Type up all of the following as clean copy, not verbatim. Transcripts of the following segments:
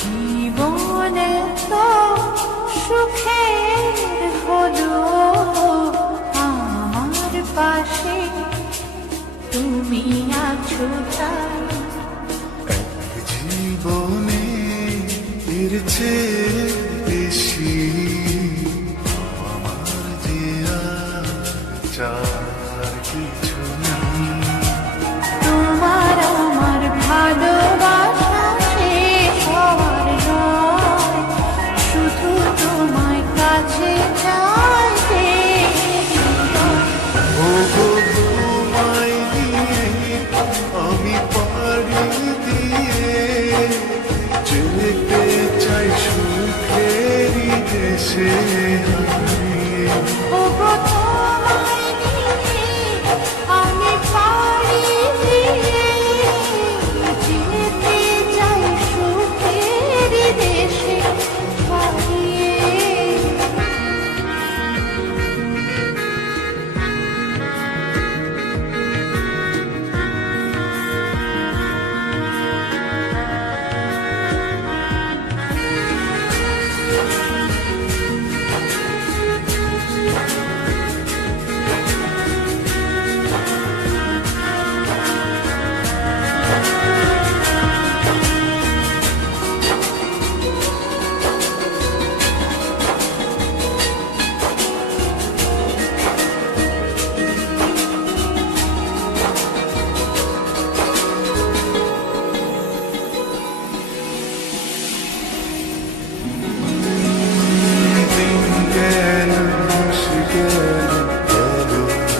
জীবনে তো সুখের হলো আমার পাশে তুমি আছো তাই। জীবনে এর চেয়ে বেশি আমার যে আর চার কিছু নেই। তোমার আমার ভালোবাসা শেষ হওয়ার নয়, শুধু তোমায় কাছে চাইতে। ওগো তোমায় দিয়ে আমি পাড়ি দিয়ে যেতে চাই সুখেরই দেশে হারিয়ে। ওগো তোমায় নিয়ে আমি পাড়ি দিয়ে যেতে চাই সুখের দেশে হারিয়ে।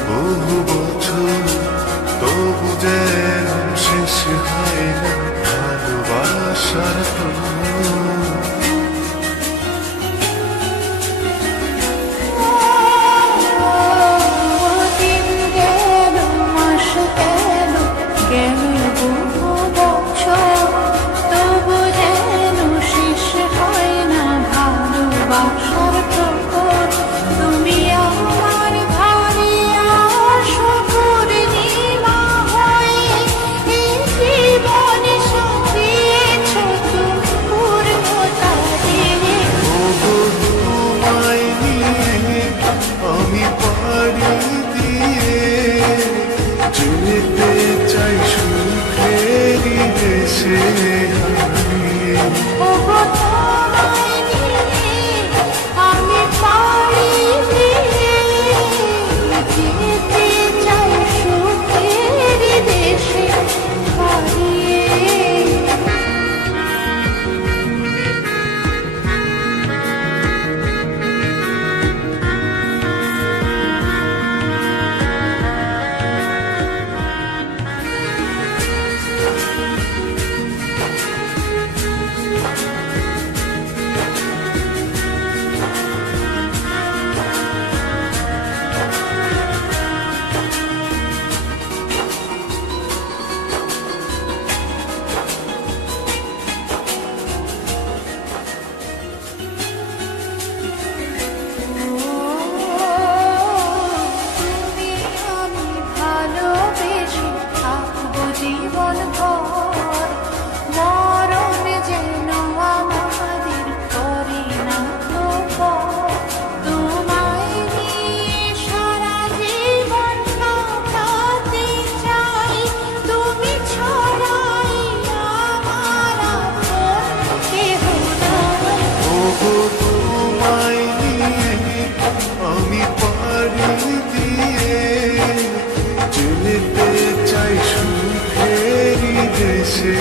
বহু বছর তবু যেন শেষ হয় না ভালোবাসার দিন গেল, মাস গেল, গেল বহু বছর, তবু যেন শেষ হয় না ভালোবাসার প্রহর। তুমি আমার ঘরে আসো পূর্ণিমা হয়ে, এই জীবনে সাজিয়েছ তুমি পূর্ণতা দিয়ে। ওগো তোমায় নিয়ে আমি পাড়ি দিয়ে যেতে চাই সুখেরই দেশে হারিয়ে। ওগো তোমায় নিয়ে আমি পাড়ি দিয়ে যেতে চাই সুখের দেশে হারিয়ে। তুমি আমি ভালোবেসে থাকবো জীবন ভর, মরণ যেন আমাদের করে না তো পর। তোমায় নিয়ে সারা জীবন কাটাতে চাই, তুমি ছড়াই আমার আপন কেহ নাই। ওগো তোমায় নিয়ে আমি পাড়ি দিয়ে যেতে চাই সুখেরই দেশে